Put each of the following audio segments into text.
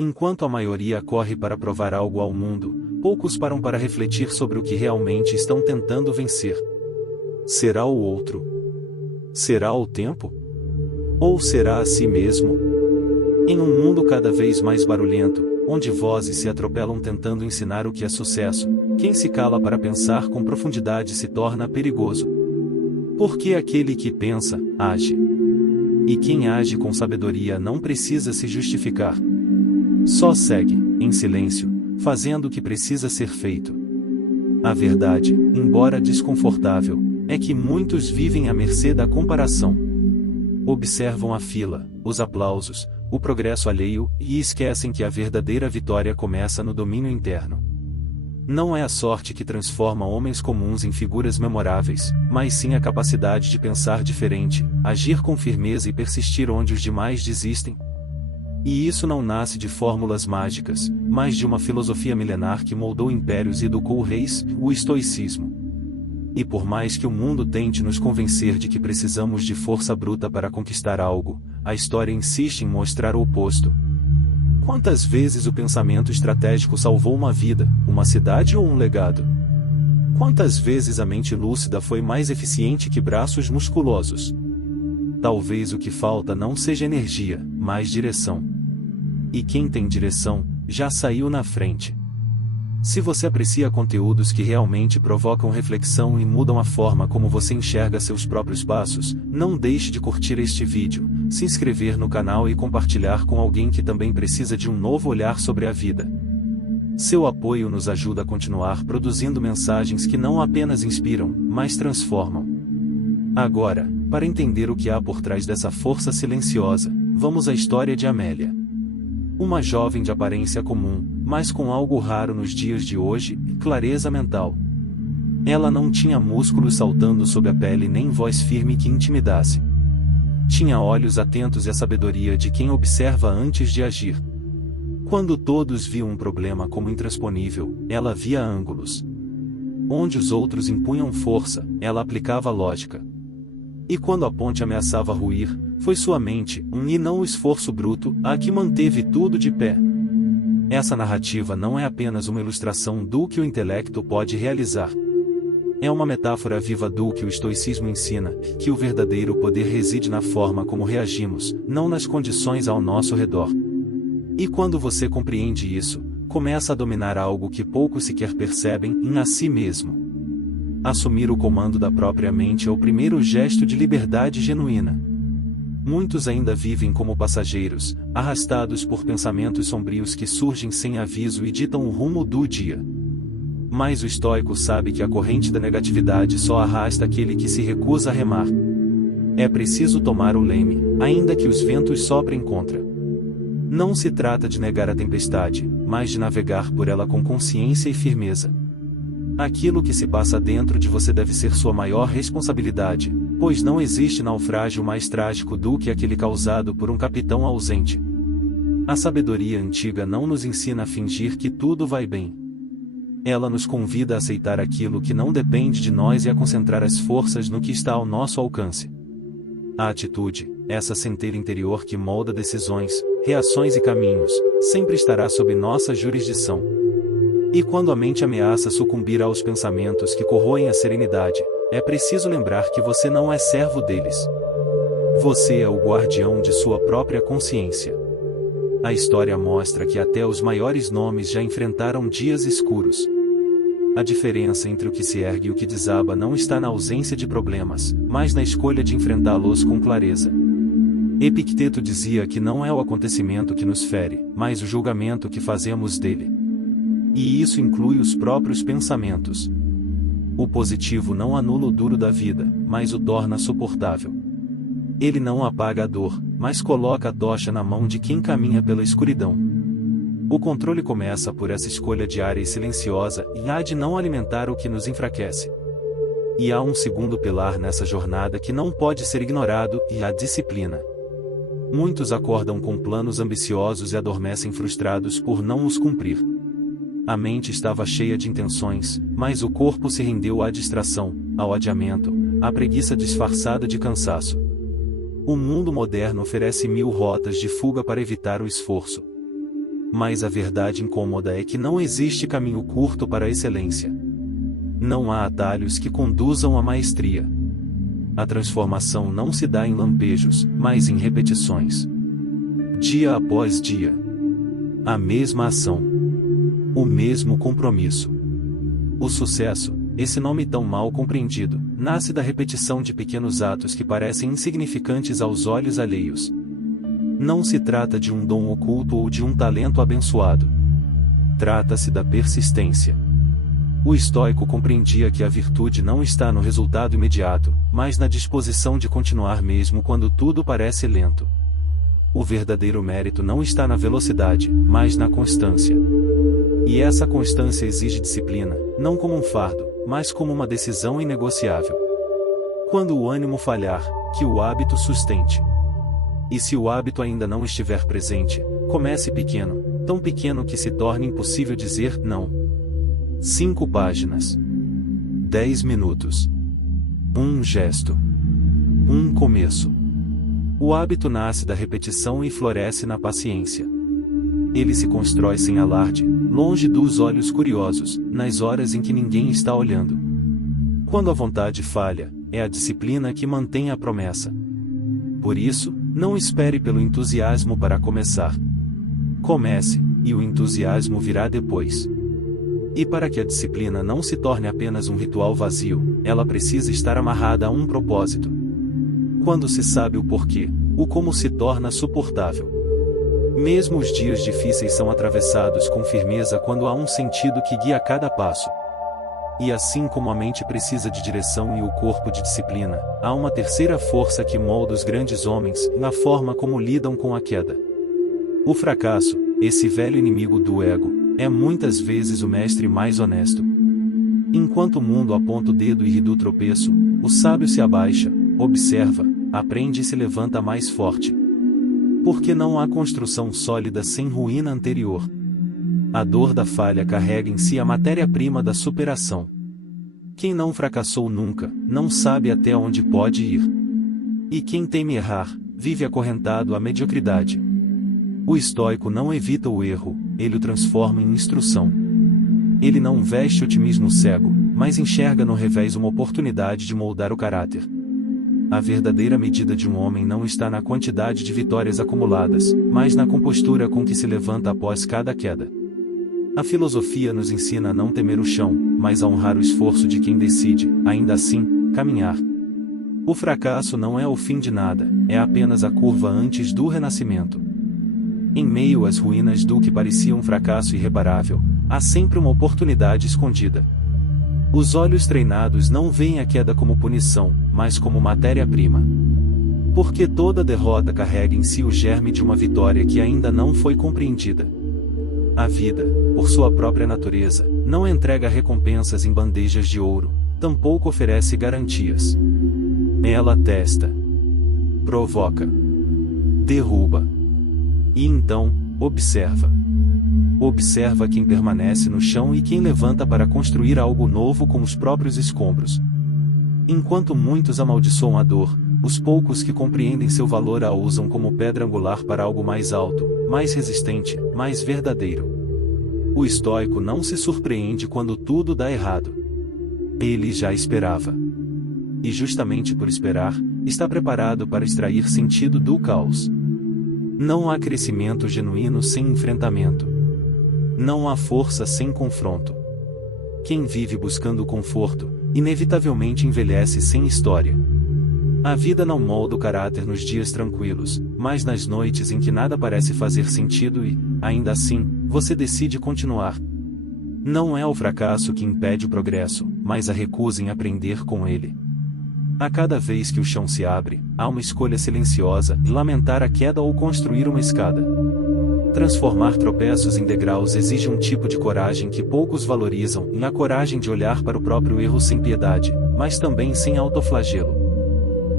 Enquanto a maioria corre para provar algo ao mundo, poucos param para refletir sobre o que realmente estão tentando vencer. Será o outro? Será o tempo? Ou será a si mesmo? Em um mundo cada vez mais barulhento, onde vozes se atropelam tentando ensinar o que é sucesso, quem se cala para pensar com profundidade se torna perigoso. Porque aquele que pensa, age. E quem age com sabedoria não precisa se justificar. Só segue, em silêncio, fazendo o que precisa ser feito. A verdade, embora desconfortável, é que muitos vivem à mercê da comparação. Observam a fila, os aplausos, o progresso alheio e esquecem que a verdadeira vitória começa no domínio interno. Não é a sorte que transforma homens comuns em figuras memoráveis, mas sim a capacidade de pensar diferente, agir com firmeza e persistir onde os demais desistem. E isso não nasce de fórmulas mágicas, mas de uma filosofia milenar que moldou impérios e educou reis, o estoicismo. E por mais que o mundo tente nos convencer de que precisamos de força bruta para conquistar algo, a história insiste em mostrar o oposto. Quantas vezes o pensamento estratégico salvou uma vida, uma cidade ou um legado? Quantas vezes a mente lúcida foi mais eficiente que braços musculosos? Talvez o que falta não seja energia, mas direção. E quem tem direção, já saiu na frente. Se você aprecia conteúdos que realmente provocam reflexão e mudam a forma como você enxerga seus próprios passos, não deixe de curtir este vídeo, se inscrever no canal e compartilhar com alguém que também precisa de um novo olhar sobre a vida. Seu apoio nos ajuda a continuar produzindo mensagens que não apenas inspiram, mas transformam. Agora, para entender o que há por trás dessa força silenciosa, vamos à história de Amélia. Uma jovem de aparência comum, mas com algo raro nos dias de hoje, clareza mental. Ela não tinha músculos saltando sob a pele nem voz firme que intimidasse. Tinha olhos atentos e a sabedoria de quem observa antes de agir. Quando todos viam um problema como intransponível, ela via ângulos. Onde os outros impunham força, ela aplicava lógica. E quando a ponte ameaçava ruir, foi sua mente, e não o esforço bruto, a que manteve tudo de pé. Essa narrativa não é apenas uma ilustração do que o intelecto pode realizar. É uma metáfora viva do que o estoicismo ensina, que o verdadeiro poder reside na forma como reagimos, não nas condições ao nosso redor. E quando você compreende isso, começa a dominar algo que poucos sequer percebem em a si mesmo. Assumir o comando da própria mente é o primeiro gesto de liberdade genuína. Muitos ainda vivem como passageiros, arrastados por pensamentos sombrios que surgem sem aviso e ditam o rumo do dia. Mas o estoico sabe que a corrente da negatividade só arrasta aquele que se recusa a remar. É preciso tomar o leme, ainda que os ventos soprem contra. Não se trata de negar a tempestade, mas de navegar por ela com consciência e firmeza. Aquilo que se passa dentro de você deve ser sua maior responsabilidade, pois não existe naufrágio mais trágico do que aquele causado por um capitão ausente. A sabedoria antiga não nos ensina a fingir que tudo vai bem. Ela nos convida a aceitar aquilo que não depende de nós e a concentrar as forças no que está ao nosso alcance. A atitude, essa centelha interior que molda decisões, reações e caminhos, sempre estará sob nossa jurisdição. E quando a mente ameaça sucumbir aos pensamentos que corroem a serenidade, é preciso lembrar que você não é servo deles. Você é o guardião de sua própria consciência. A história mostra que até os maiores nomes já enfrentaram dias escuros. A diferença entre o que se ergue e o que desaba não está na ausência de problemas, mas na escolha de enfrentá-los com clareza. Epicteto dizia que não é o acontecimento que nos fere, mas o julgamento que fazemos dele. E isso inclui os próprios pensamentos. O positivo não anula o duro da vida, mas o torna suportável. Ele não apaga a dor, mas coloca a tocha na mão de quem caminha pela escuridão. O controle começa por essa escolha diária e silenciosa, e há de não alimentar o que nos enfraquece. E há um segundo pilar nessa jornada que não pode ser ignorado, e a disciplina. Muitos acordam com planos ambiciosos e adormecem frustrados por não os cumprir. A mente estava cheia de intenções, mas o corpo se rendeu à distração, ao adiamento, à preguiça disfarçada de cansaço. O mundo moderno oferece 1000 rotas de fuga para evitar o esforço. Mas a verdade incômoda é que não existe caminho curto para a excelência. Não há atalhos que conduzam à maestria. A transformação não se dá em lampejos, mas em repetições. Dia após dia. A mesma ação. O mesmo compromisso. O sucesso, esse nome tão mal compreendido, nasce da repetição de pequenos atos que parecem insignificantes aos olhos alheios. Não se trata de um dom oculto ou de um talento abençoado. Trata-se da persistência. O estoico compreendia que a virtude não está no resultado imediato, mas na disposição de continuar mesmo quando tudo parece lento. O verdadeiro mérito não está na velocidade, mas na constância. E essa constância exige disciplina, não como um fardo, mas como uma decisão inegociável. Quando o ânimo falhar, que o hábito sustente. E se o hábito ainda não estiver presente, comece pequeno, tão pequeno que se torne impossível dizer não. 5 páginas. 10 minutos. Um gesto. Um começo. O hábito nasce da repetição e floresce na paciência. Ele se constrói sem alarde, longe dos olhos curiosos, nas horas em que ninguém está olhando. Quando a vontade falha, é a disciplina que mantém a promessa. Por isso, não espere pelo entusiasmo para começar. Comece, e o entusiasmo virá depois. E para que a disciplina não se torne apenas um ritual vazio, ela precisa estar amarrada a um propósito. Quando se sabe o porquê, o como se torna suportável. Mesmo os dias difíceis são atravessados com firmeza quando há um sentido que guia cada passo. E assim como a mente precisa de direção e o corpo de disciplina, há uma terceira força que molda os grandes homens, na forma como lidam com a queda. O fracasso, esse velho inimigo do ego, é muitas vezes o mestre mais honesto. Enquanto o mundo aponta o dedo e ri do tropeço, o sábio se abaixa, observa, aprende e se levanta mais forte. Porque não há construção sólida sem ruína anterior. A dor da falha carrega em si a matéria-prima da superação. Quem não fracassou nunca, não sabe até onde pode ir. E quem teme errar, vive acorrentado à mediocridade. O estoico não evita o erro, ele o transforma em instrução. Ele não veste otimismo cego, mas enxerga no revés uma oportunidade de moldar o caráter. A verdadeira medida de um homem não está na quantidade de vitórias acumuladas, mas na compostura com que se levanta após cada queda. A filosofia nos ensina a não temer o chão, mas a honrar o esforço de quem decide, ainda assim, caminhar. O fracasso não é o fim de nada, é apenas a curva antes do renascimento. Em meio às ruínas do que parecia um fracasso irreparável, há sempre uma oportunidade escondida. Os olhos treinados não veem a queda como punição, mas como matéria-prima. Porque toda derrota carrega em si o germe de uma vitória que ainda não foi compreendida. A vida, por sua própria natureza, não entrega recompensas em bandejas de ouro, tampouco oferece garantias. Ela testa, provoca, derruba. E então, observa. Observa quem permanece no chão e quem levanta para construir algo novo com os próprios escombros. Enquanto muitos amaldiçoam a dor, os poucos que compreendem seu valor a usam como pedra angular para algo mais alto, mais resistente, mais verdadeiro. O estoico não se surpreende quando tudo dá errado. Ele já esperava. E justamente por esperar, está preparado para extrair sentido do caos. Não há crescimento genuíno sem enfrentamento. Não há força sem confronto. Quem vive buscando conforto, inevitavelmente envelhece sem história. A vida não molda o caráter nos dias tranquilos, mas nas noites em que nada parece fazer sentido e, ainda assim, você decide continuar. Não é o fracasso que impede o progresso, mas a recusa em aprender com ele. A cada vez que o chão se abre, há uma escolha silenciosa, lamentar a queda ou construir uma escada. Transformar tropeços em degraus exige um tipo de coragem que poucos valorizam, e a coragem de olhar para o próprio erro sem piedade, mas também sem autoflagelo.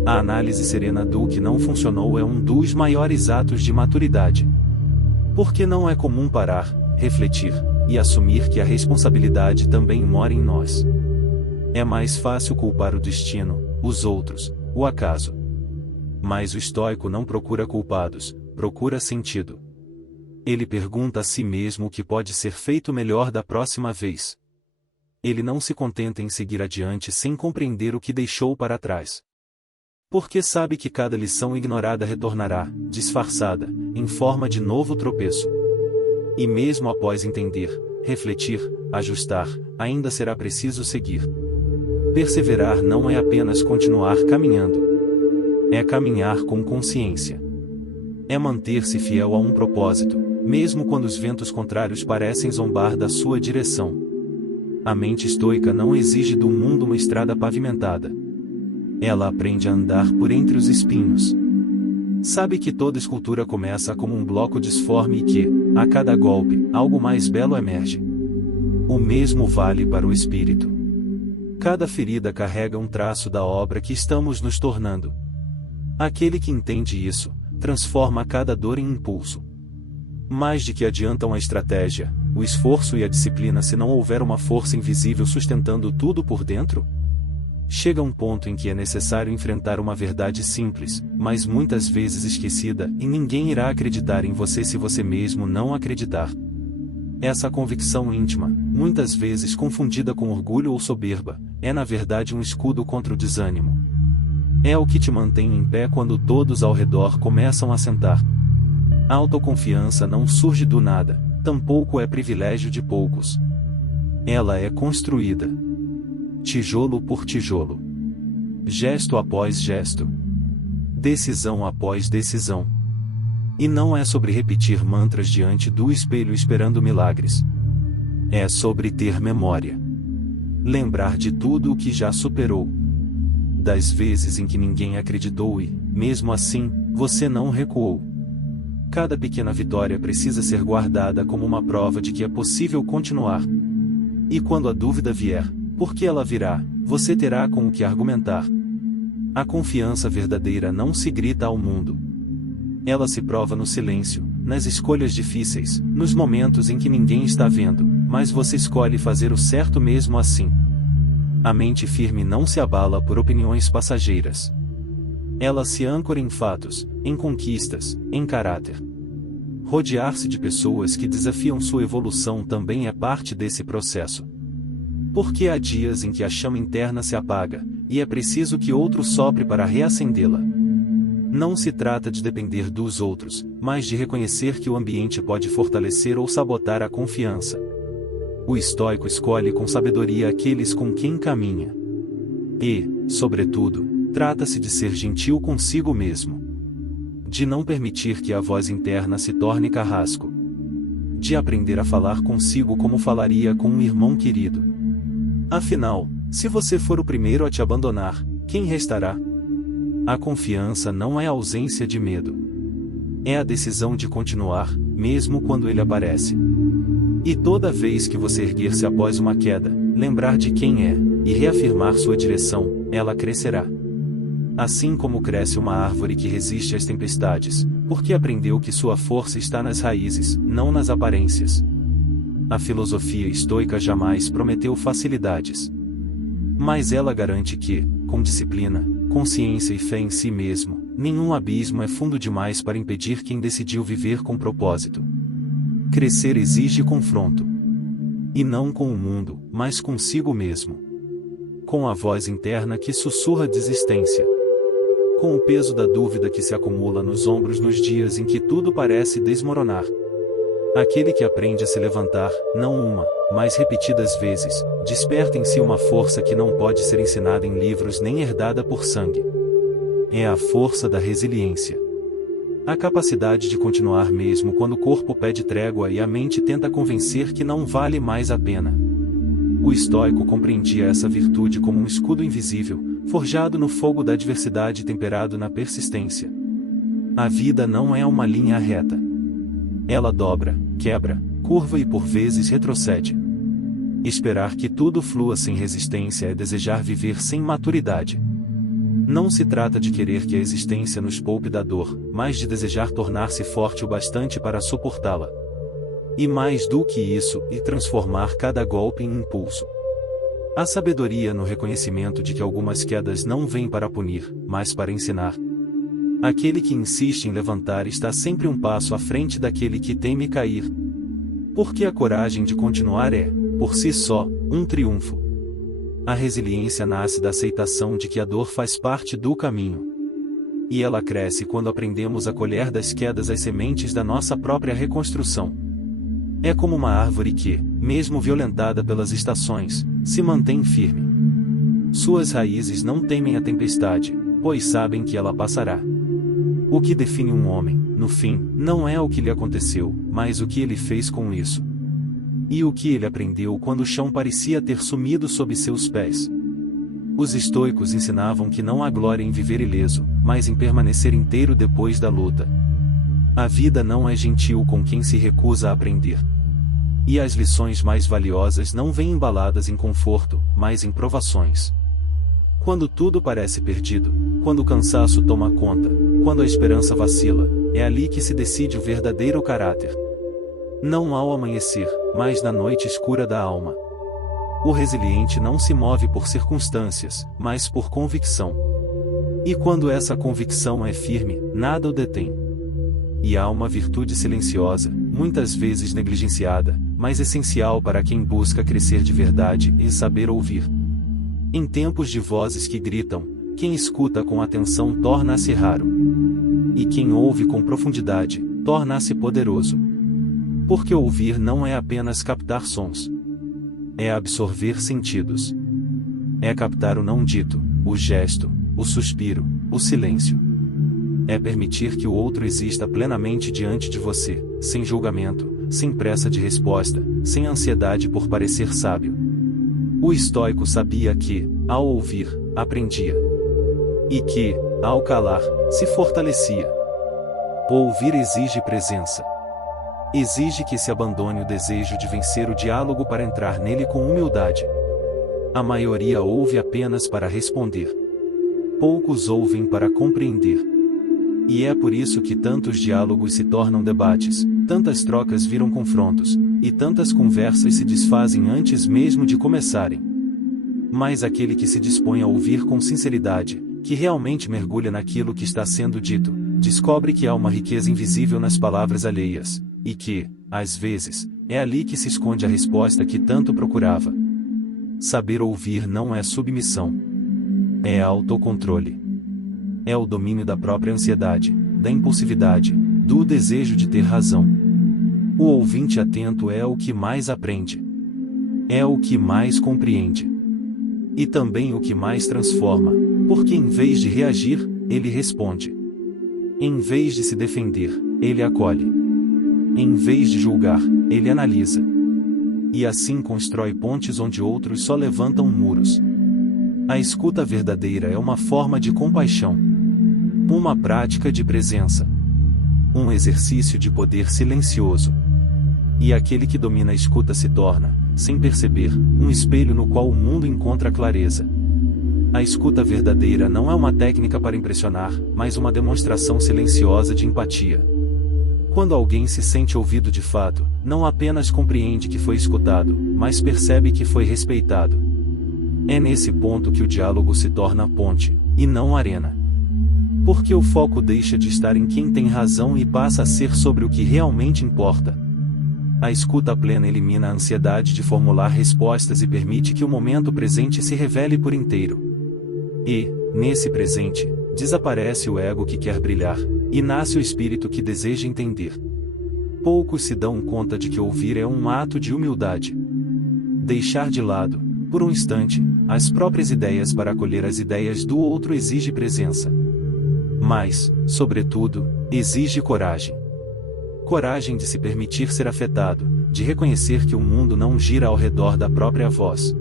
A análise serena do que não funcionou é um dos maiores atos de maturidade. Porque não é comum parar, refletir, e assumir que a responsabilidade também mora em nós. É mais fácil culpar o destino, os outros, o acaso. Mas o estoico não procura culpados, procura sentido. Ele pergunta a si mesmo o que pode ser feito melhor da próxima vez. Ele não se contenta em seguir adiante sem compreender o que deixou para trás. Porque sabe que cada lição ignorada retornará, disfarçada, em forma de novo tropeço. E mesmo após entender, refletir, ajustar, ainda será preciso seguir. Perseverar não é apenas continuar caminhando. É caminhar com consciência. É manter-se fiel a um propósito, mesmo quando os ventos contrários parecem zombar da sua direção. A mente estoica não exige do mundo uma estrada pavimentada. Ela aprende a andar por entre os espinhos. Sabe que toda escultura começa como um bloco disforme e que, a cada golpe, algo mais belo emerge. O mesmo vale para o espírito. Cada ferida carrega um traço da obra que estamos nos tornando. Aquele que entende isso, transforma cada dor em impulso. Mais de que adiantam a estratégia, o esforço e a disciplina se não houver uma força invisível sustentando tudo por dentro? Chega um ponto em que é necessário enfrentar uma verdade simples, mas muitas vezes esquecida, e ninguém irá acreditar em você se você mesmo não acreditar. Essa convicção íntima, muitas vezes confundida com orgulho ou soberba, é na verdade um escudo contra o desânimo. É o que te mantém em pé quando todos ao redor começam a sentar. A autoconfiança não surge do nada, tampouco é privilégio de poucos. Ela é construída. Tijolo por tijolo. Gesto após gesto. Decisão após decisão. E não é sobre repetir mantras diante do espelho esperando milagres. É sobre ter memória. Lembrar de tudo o que já superou. Das vezes em que ninguém acreditou e, mesmo assim, você não recuou. Cada pequena vitória precisa ser guardada como uma prova de que é possível continuar. E quando a dúvida vier, porque ela virá, você terá com o que argumentar. A confiança verdadeira não se grita ao mundo. Ela se prova no silêncio, nas escolhas difíceis, nos momentos em que ninguém está vendo, mas você escolhe fazer o certo mesmo assim. A mente firme não se abala por opiniões passageiras. Ela se âncora em fatos, em conquistas, em caráter. Rodear-se de pessoas que desafiam sua evolução também é parte desse processo. Porque há dias em que a chama interna se apaga, e é preciso que outro sopre para reacendê-la. Não se trata de depender dos outros, mas de reconhecer que o ambiente pode fortalecer ou sabotar a confiança. O estoico escolhe com sabedoria aqueles com quem caminha. E, sobretudo, trata-se de ser gentil consigo mesmo. De não permitir que a voz interna se torne carrasco. De aprender a falar consigo como falaria com um irmão querido. Afinal, se você for o primeiro a te abandonar, quem restará? A confiança não é a ausência de medo. É a decisão de continuar, mesmo quando ele aparece. E toda vez que você erguer-se após uma queda, lembrar de quem é, e reafirmar sua direção, ela crescerá. Assim como cresce uma árvore que resiste às tempestades, porque aprendeu que sua força está nas raízes, não nas aparências. A filosofia estoica jamais prometeu facilidades. Mas ela garante que, com disciplina, consciência e fé em si mesmo, nenhum abismo é fundo demais para impedir quem decidiu viver com propósito. Crescer exige confronto. E não com o mundo, mas consigo mesmo. Com a voz interna que sussurra desistência. Com o peso da dúvida que se acumula nos ombros nos dias em que tudo parece desmoronar. Aquele que aprende a se levantar, não uma, mas repetidas vezes, desperta em si uma força que não pode ser ensinada em livros nem herdada por sangue. É a força da resiliência. A capacidade de continuar mesmo quando o corpo pede trégua e a mente tenta convencer que não vale mais a pena. O estoico compreendia essa virtude como um escudo invisível, forjado no fogo da adversidade e temperado na persistência. A vida não é uma linha reta. Ela dobra, quebra, curva e por vezes retrocede. Esperar que tudo flua sem resistência é desejar viver sem maturidade. Não se trata de querer que a existência nos poupe da dor, mas de desejar tornar-se forte o bastante para suportá-la. E mais do que isso, e transformar cada golpe em impulso. A sabedoria no reconhecimento de que algumas quedas não vêm para punir, mas para ensinar. Aquele que insiste em levantar está sempre um passo à frente daquele que teme cair. Porque a coragem de continuar é, por si só, um triunfo. A resiliência nasce da aceitação de que a dor faz parte do caminho. E ela cresce quando aprendemos a colher das quedas as sementes da nossa própria reconstrução. É como uma árvore que, mesmo violentada pelas estações, se mantém firme. Suas raízes não temem a tempestade, pois sabem que ela passará. O que define um homem, no fim, não é o que lhe aconteceu, mas o que ele fez com isso. E o que ele aprendeu quando o chão parecia ter sumido sob seus pés. Os estoicos ensinavam que não há glória em viver ileso, mas em permanecer inteiro depois da luta. A vida não é gentil com quem se recusa a aprender. E as lições mais valiosas não vêm embaladas em conforto, mas em provações. Quando tudo parece perdido, quando o cansaço toma conta, quando a esperança vacila, é ali que se decide o verdadeiro caráter. Não ao amanhecer, mas na noite escura da alma. O resiliente não se move por circunstâncias, mas por convicção. E quando essa convicção é firme, nada o detém. E há uma virtude silenciosa, muitas vezes negligenciada, mas essencial para quem busca crescer de verdade e saber ouvir. Em tempos de vozes que gritam, quem escuta com atenção torna-se raro. E quem ouve com profundidade, torna-se poderoso. Porque ouvir não é apenas captar sons. É absorver sentidos. É captar o não dito, o gesto, o suspiro, o silêncio. É permitir que o outro exista plenamente diante de você, sem julgamento, sem pressa de resposta, sem ansiedade por parecer sábio. O estoico sabia que, ao ouvir, aprendia. E que, ao calar, se fortalecia. Ouvir exige presença. Exige que se abandone o desejo de vencer o diálogo para entrar nele com humildade. A maioria ouve apenas para responder. Poucos ouvem para compreender. E é por isso que tantos diálogos se tornam debates, tantas trocas viram confrontos, e tantas conversas se desfazem antes mesmo de começarem. Mas aquele que se dispõe a ouvir com sinceridade, que realmente mergulha naquilo que está sendo dito, descobre que há uma riqueza invisível nas palavras alheias, e que, às vezes, é ali que se esconde a resposta que tanto procurava. Saber ouvir não é submissão. É autocontrole. É o domínio da própria ansiedade, da impulsividade, do desejo de ter razão. O ouvinte atento é o que mais aprende. É o que mais compreende. E também o que mais transforma, porque em vez de reagir, ele responde. Em vez de se defender, ele acolhe. Em vez de julgar, ele analisa. E assim constrói pontes onde outros só levantam muros. A escuta verdadeira é uma forma de compaixão. Uma prática de presença. Um exercício de poder silencioso. E aquele que domina a escuta se torna, sem perceber, um espelho no qual o mundo encontra clareza. A escuta verdadeira não é uma técnica para impressionar, mas uma demonstração silenciosa de empatia. Quando alguém se sente ouvido de fato, não apenas compreende que foi escutado, mas percebe que foi respeitado. É nesse ponto que o diálogo se torna ponte, e não arena. Porque o foco deixa de estar em quem tem razão e passa a ser sobre o que realmente importa. A escuta plena elimina a ansiedade de formular respostas e permite que o momento presente se revele por inteiro. E, nesse presente, desaparece o ego que quer brilhar, e nasce o espírito que deseja entender. Poucos se dão conta de que ouvir é um ato de humildade. Deixar de lado, por um instante, as próprias ideias para acolher as ideias do outro exige presença. Mas, sobretudo, exige coragem. Coragem de se permitir ser afetado, de reconhecer que o mundo não gira ao redor da própria voz.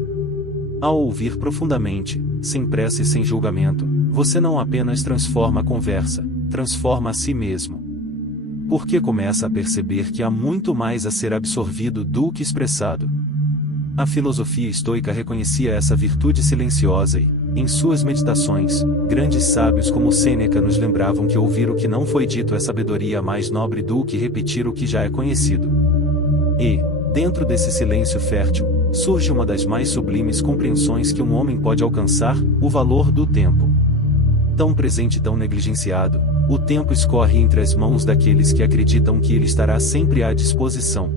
Ao ouvir profundamente, sem pressa e sem julgamento, você não apenas transforma a conversa, transforma a si mesmo. Porque começa a perceber que há muito mais a ser absorvido do que expressado. A filosofia estoica reconhecia essa virtude silenciosa e, em suas meditações, grandes sábios como Sêneca nos lembravam que ouvir o que não foi dito é sabedoria mais nobre do que repetir o que já é conhecido. E, dentro desse silêncio fértil, surge uma das mais sublimes compreensões que um homem pode alcançar, o valor do tempo. Tão presente e tão negligenciado, O tempo escorre entre as mãos daqueles que acreditam que ele estará sempre à disposição.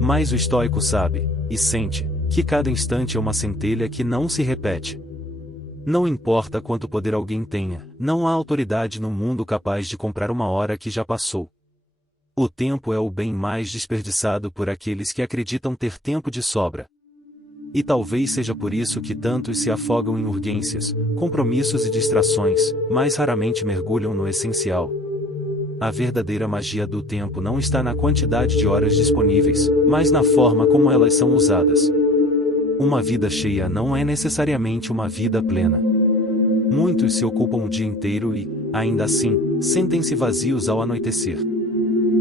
Mas o estoico sabe, e sente, que cada instante é uma centelha que não se repete. Não importa quanto poder alguém tenha, não há autoridade no mundo capaz de comprar uma hora que já passou. O tempo é o bem mais desperdiçado por aqueles que acreditam ter tempo de sobra. E talvez seja por isso que tantos se afogam em urgências, compromissos e distrações, mas raramente mergulham no essencial. A verdadeira magia do tempo não está na quantidade de horas disponíveis, mas na forma como elas são usadas. Uma vida cheia não é necessariamente uma vida plena. Muitos se ocupam o dia inteiro e, ainda assim, sentem-se vazios ao anoitecer.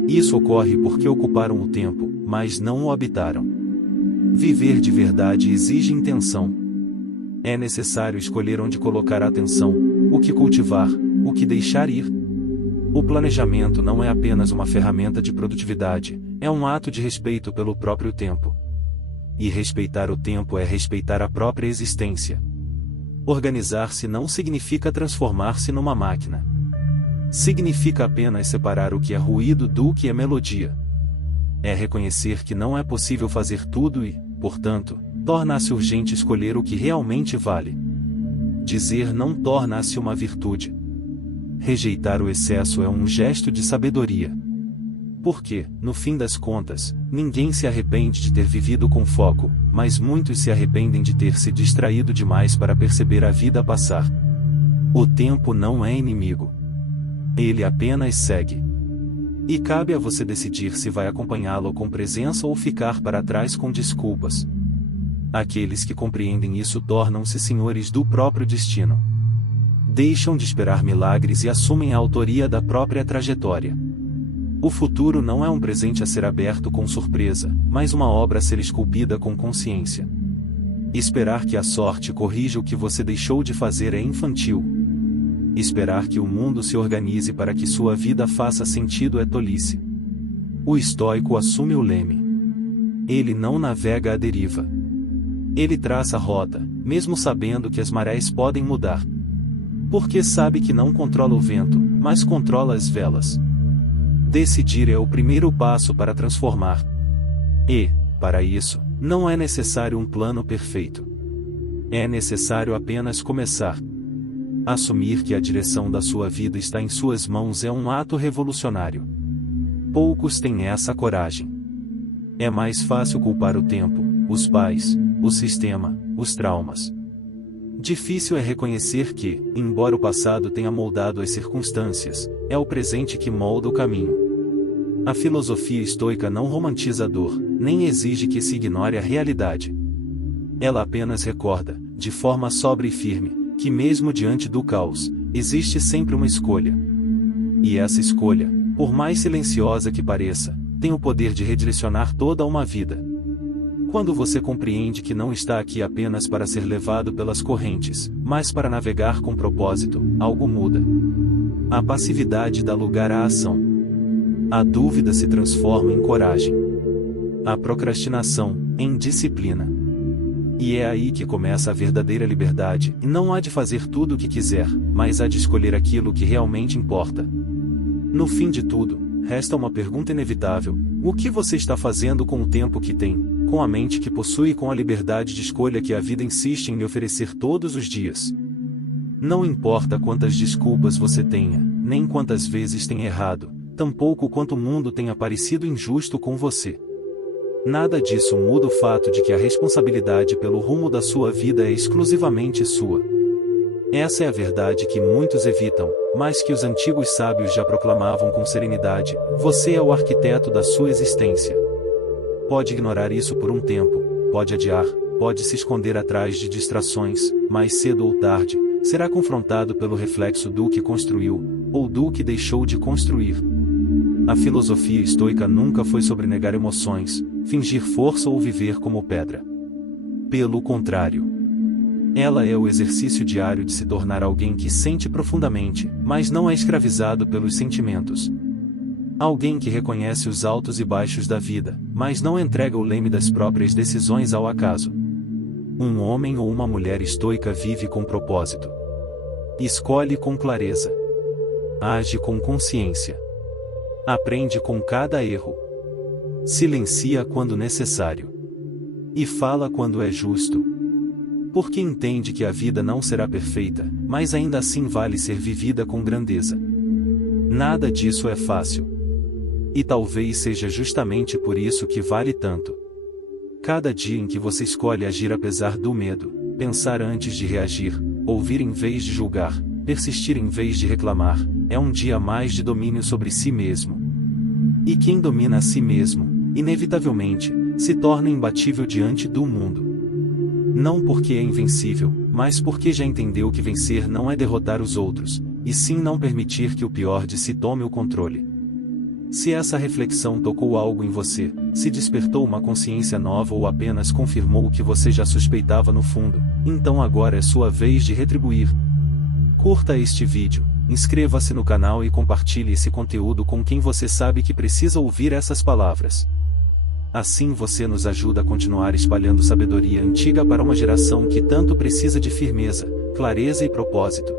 Isso ocorre porque ocuparam o tempo, mas não o habitaram. Viver de verdade exige intenção. É necessário escolher onde colocar a atenção, o que cultivar, o que deixar ir. O planejamento não é apenas uma ferramenta de produtividade, é um ato de respeito pelo próprio tempo. E respeitar o tempo é respeitar a própria existência. Organizar-se não significa transformar-se numa máquina. Significa apenas separar o que é ruído do que é melodia. É reconhecer que não é possível fazer tudo e, portanto, torna-se urgente escolher o que realmente vale. Dizer não torna-se uma virtude. Rejeitar o excesso é um gesto de sabedoria. Porque, no fim das contas, ninguém se arrepende de ter vivido com foco, mas muitos se arrependem de ter se distraído demais para perceber a vida passar. O tempo não é inimigo. Ele apenas segue. E cabe a você decidir se vai acompanhá-lo com presença ou ficar para trás com desculpas. Aqueles que compreendem isso tornam-se senhores do próprio destino. Deixam de esperar milagres e assumem a autoria da própria trajetória. O futuro não é um presente a ser aberto com surpresa, mas uma obra a ser esculpida com consciência. Esperar que a sorte corrija o que você deixou de fazer é infantil. Esperar que o mundo se organize para que sua vida faça sentido é tolice. O estoico assume o leme. Ele não navega à deriva. Ele traça a rota, mesmo sabendo que as marés podem mudar. Porque sabe que não controla o vento, mas controla as velas. Decidir é o primeiro passo para transformar. E, para isso, não é necessário um plano perfeito. É necessário apenas começar. Assumir que a direção da sua vida está em suas mãos é um ato revolucionário. Poucos têm essa coragem. É mais fácil culpar o tempo, os pais, o sistema, os traumas. Difícil é reconhecer que, embora o passado tenha moldado as circunstâncias, é o presente que molda o caminho. A filosofia estoica não romantiza a dor, nem exige que se ignore a realidade. Ela apenas recorda, de forma sóbria e firme, que mesmo diante do caos, existe sempre uma escolha. E essa escolha, por mais silenciosa que pareça, tem o poder de redirecionar toda uma vida. Quando você compreende que não está aqui apenas para ser levado pelas correntes, mas para navegar com propósito, algo muda. A passividade dá lugar à ação. A dúvida se transforma em coragem. A procrastinação, em disciplina. E é aí que começa a verdadeira liberdade, e não há de fazer tudo o que quiser, mas há de escolher aquilo que realmente importa. No fim de tudo, resta uma pergunta inevitável: o que você está fazendo com o tempo que tem, com a mente que possui e com a liberdade de escolha que a vida insiste em lhe oferecer todos os dias? Não importa quantas desculpas você tenha, nem quantas vezes tenha errado, tampouco quanto o mundo tenha parecido injusto com você. Nada disso muda o fato de que a responsabilidade pelo rumo da sua vida é exclusivamente sua. Essa é a verdade que muitos evitam, mas que os antigos sábios já proclamavam com serenidade: você é o arquiteto da sua existência. Pode ignorar isso por um tempo, pode adiar, pode se esconder atrás de distrações, mas cedo ou tarde, será confrontado pelo reflexo do que construiu, ou do que deixou de construir. A filosofia estoica nunca foi sobre negar emoções, fingir força ou viver como pedra. Pelo contrário. Ela é o exercício diário de se tornar alguém que sente profundamente, mas não é escravizado pelos sentimentos. Alguém que reconhece os altos e baixos da vida, mas não entrega o leme das próprias decisões ao acaso. Um homem ou uma mulher estoica vive com propósito. Escolhe com clareza. Age com consciência. Aprende com cada erro. Silencia quando necessário. E fala quando é justo. Porque entende que a vida não será perfeita, mas ainda assim vale ser vivida com grandeza. Nada disso é fácil. E talvez seja justamente por isso que vale tanto. Cada dia em que você escolhe agir apesar do medo, pensar antes de reagir, ouvir em vez de julgar, persistir em vez de reclamar, é um dia a mais de domínio sobre si mesmo. E quem domina a si mesmo, inevitavelmente, se torna imbatível diante do mundo. Não porque é invencível, mas porque já entendeu que vencer não é derrotar os outros, e sim não permitir que o pior de si tome o controle. Se essa reflexão tocou algo em você, se despertou uma consciência nova ou apenas confirmou o que você já suspeitava no fundo, então agora é sua vez de retribuir. Curta este vídeo, inscreva-se no canal e compartilhe esse conteúdo com quem você sabe que precisa ouvir essas palavras. Assim você nos ajuda a continuar espalhando sabedoria antiga para uma geração que tanto precisa de firmeza, clareza e propósito.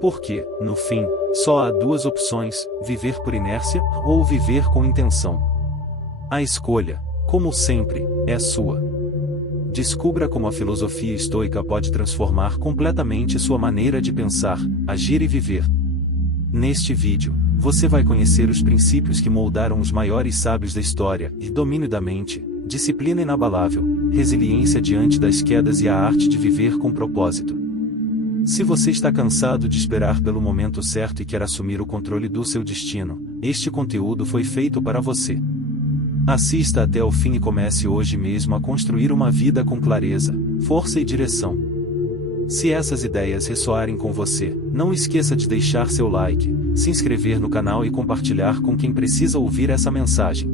Porque, no fim, só há duas opções: viver por inércia ou viver com intenção. A escolha, como sempre, é sua. Descubra como a filosofia estoica pode transformar completamente sua maneira de pensar, agir e viver. Neste vídeo, você vai conhecer os princípios que moldaram os maiores sábios da história, e domínio da mente, disciplina inabalável, resiliência diante das quedas e a arte de viver com propósito. Se você está cansado de esperar pelo momento certo e quer assumir o controle do seu destino, este conteúdo foi feito para você. Assista até o fim e comece hoje mesmo a construir uma vida com clareza, força e direção. Se essas ideias ressoarem com você, não esqueça de deixar seu like, se inscrever no canal e compartilhar com quem precisa ouvir essa mensagem.